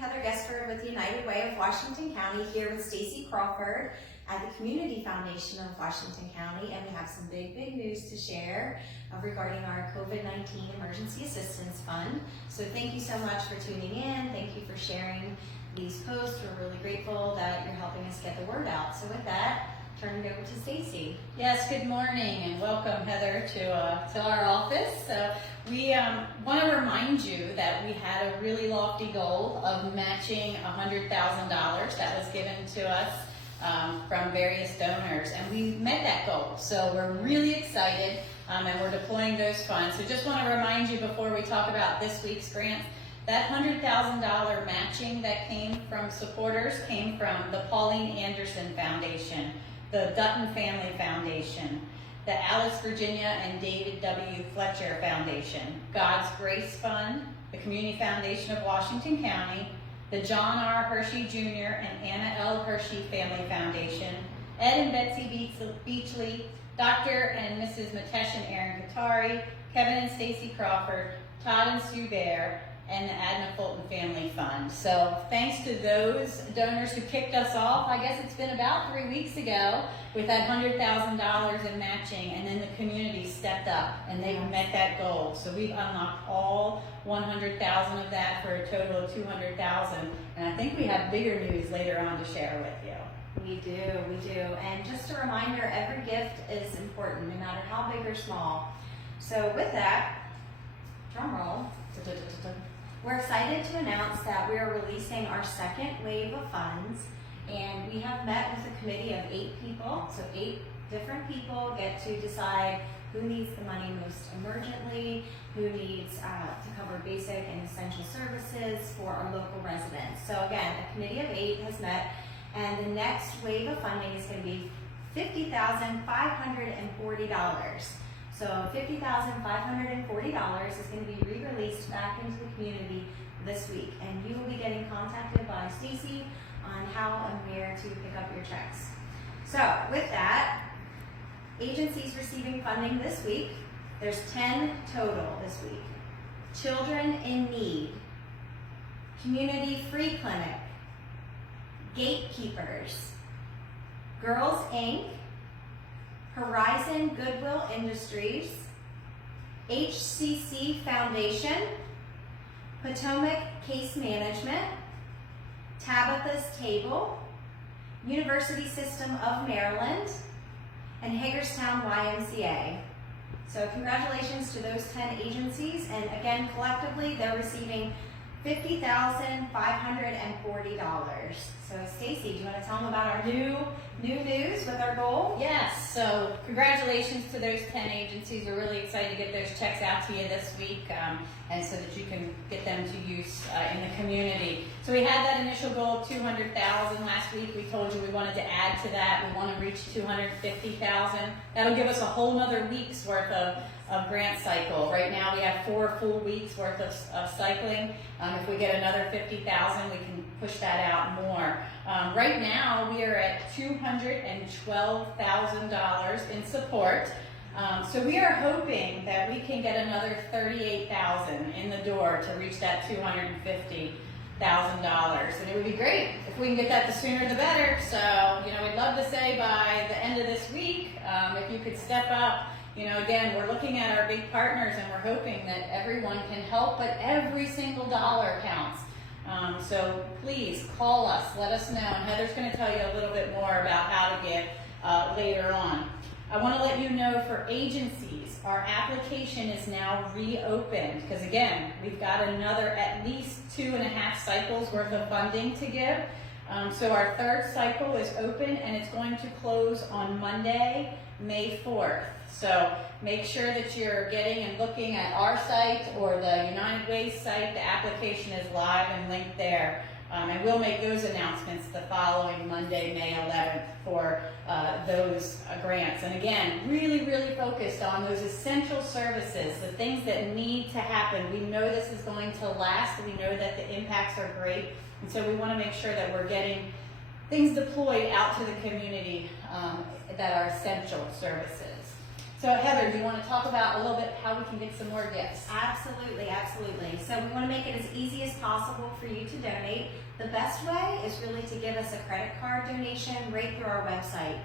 Heather Gesford with the United Way of Washington County, here with Stacy Crawford at the Community Foundation of Washington County, and we have some big news to share regarding our COVID-19 Emergency Assistance Fund. So thank you so much for tuning in. Thank you for sharing these posts. We're really grateful that you're helping us get the word out. So with that, turn it over to Stacy. Yes, good morning and welcome, Heather, to our office. So we want to remind you that we had a really lofty goal of matching $100,000 that was given to us from various donors, and we met that goal. So we're really excited and we're deploying those funds. So just want to remind you before we talk about this week's grants, that $100,000 matching that came from supporters came from the Pauline Anderson Foundation, the Dutton Family Foundation, the Alice Virginia and David W. Fletcher Foundation, God's Grace Fund, the Community Foundation of Washington County, the John R. Hershey Jr. and Anna L. Hershey Family Foundation, Ed and Betsy Beachley, Dr. and Mrs. Matesh and Aaron Katari, Kevin and Stacy Crawford, Todd and Sue Bear, and the Adna Fulton Family Fund. So thanks to those donors who kicked us off. I guess it's been about 3 weeks ago with that $100,000 in matching, and then the community stepped up and they met that goal. So we've unlocked all 100,000 of that for a total of 200,000. And I think we have bigger news later on to share with you. We do. And just a reminder, every gift is important, no matter how big or small. So with that, drum roll. We're excited to announce that we are releasing our second wave of funds, and we have met with a committee of 8 people. So 8 different people get to decide who needs the money most emergently, who needs to cover basic and essential services for our local residents. So again, a committee of 8 has met, and the next wave of funding is going to be $50,540. So $50,540 is going to be re-released back into the community this week, and you will be getting contacted by Stacy on how and where to pick up your checks. So with that, agencies receiving funding this week, there's 10 total this week. Children in Need, Community Free Clinic, GateKeepers, Girls Inc., Horizon Goodwill Industries, HCC Foundation, Potomac Case Management, Tabitha's Table, University System of Maryland, and Hagerstown YMCA. So congratulations to those 10 agencies, and again, collectively, they're receiving $50,540. So Stacy, do you want to tell them about our new news with our goal? Yes, so congratulations to those 10 agencies. We're really excited to get those checks out to you this week, and so that you can get them to use in the community. So we had that initial goal of 200,000 last week. We told you we wanted to add to that. We want to reach 250,000. That'll give us a whole nother week's worth of grant cycle. Right now we have 4 full weeks worth of cycling. If we get another 50,000, we can push that out more. Right now we are at $212,000 in support. So we are hoping that we can get another 38,000 in the door to reach that $250,000. And it would be great if we can get that, the sooner the better. So, we'd love to say by the end of this week, if you could step up. Again, we're looking at our big partners and we're hoping that everyone can help, but every single dollar counts. So please call us, let us know, and Heather's going to tell you a little bit more about how to give later on. I want to let you know for agencies, our application is now reopened because again, we've got another at least 2.5 cycles worth of funding to give. So our 3rd cycle is open and it's going to close on Monday, May 4th. So make sure that you're getting and looking at our site or the United Way's site. The application is live and linked there. And we'll make those announcements the following Monday, May 11th for those grants. And again, really focused on those essential services, the things that need to happen. We know this is going to last. We know that the impacts are great. And so we want to make sure that we're getting things deployed out to the community that are essential services. So Heather, do you want to talk about a little bit how we can get some more gifts? Absolutely. So we want to make it as easy as possible for you to donate. The best way is really to give us a credit card donation right through our website.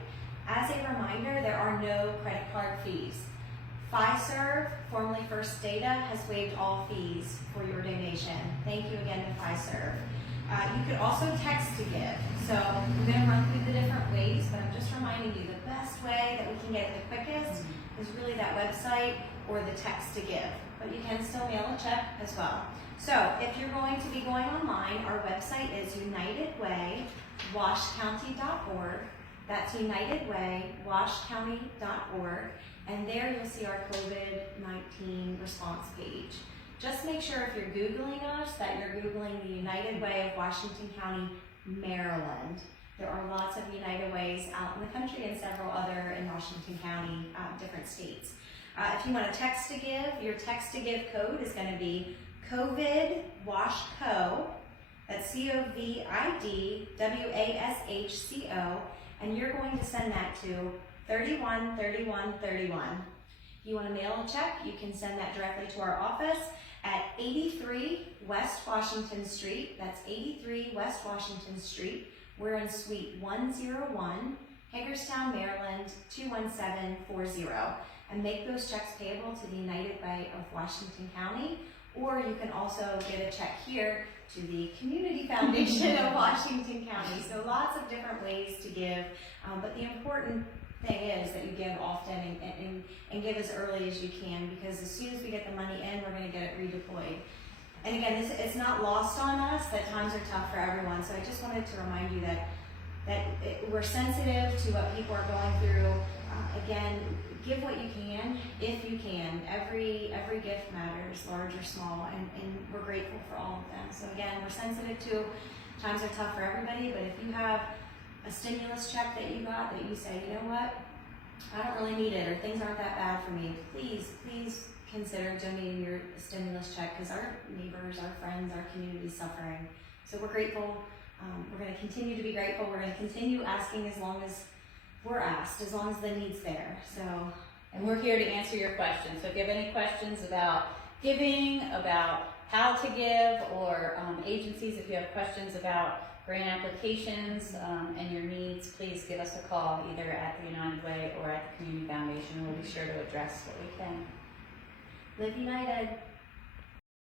As a reminder, there are no credit card fees. Fiserv, formerly First Data, has waived all fees for your donation. Thank you again to Fiserv. You could also text to give. So I'm going to run through the different ways, but I'm just reminding you the best way that we can get it the quickest is really that website or the text to give. But you can still mail a check as well. So if you're going to be going online, our website is unitedwaywashcounty.org. That's unitedwaywashcounty.org. And there you'll see our COVID-19 response page. Just make sure if you're Googling us that you're Googling the United Way of Washington County, Maryland. There are lots of United Ways out in the country and several other in Washington County, different states. If you want to text to give, your text to give code is going to be COVID Wash Co. That's COVIDWASHCO, and you're going to send that to 313131. If you want to mail a check, you can send that directly to our office at 83 West Washington Street. That's 83 West Washington Street. We're in Suite 101, Hagerstown, Maryland 21740. And make those checks payable to the United Way of Washington County, or you can also get a check here to the Community Foundation of Washington County. So lots of different ways to give, but the important thing is that you give often and give as early as you can, because as soon as we get the money in, we're going to get it redeployed. And again, it's not lost on us that times are tough for everyone, so I just wanted to remind you that we're sensitive to what people are going through. Again, give what you can, if you can. Every gift matters, large or small, and we're grateful for all of them. So again, we're sensitive to times are tough for everybody, but if you have a stimulus check that you got that you say, you know what, I don't really need it, or things aren't that bad for me, please consider donating your stimulus check, because our neighbors, our friends, our community is suffering. So we're grateful. We're going to continue to be grateful. We're going to continue asking as long as we're asked, as long as the need's there. And we're here to answer your questions. So if you have any questions about giving, about how to give, or agencies, if you have questions about grant applications and your needs, please give us a call either at the United Way or at the Community Foundation. We'll be sure to address what we can. Live United.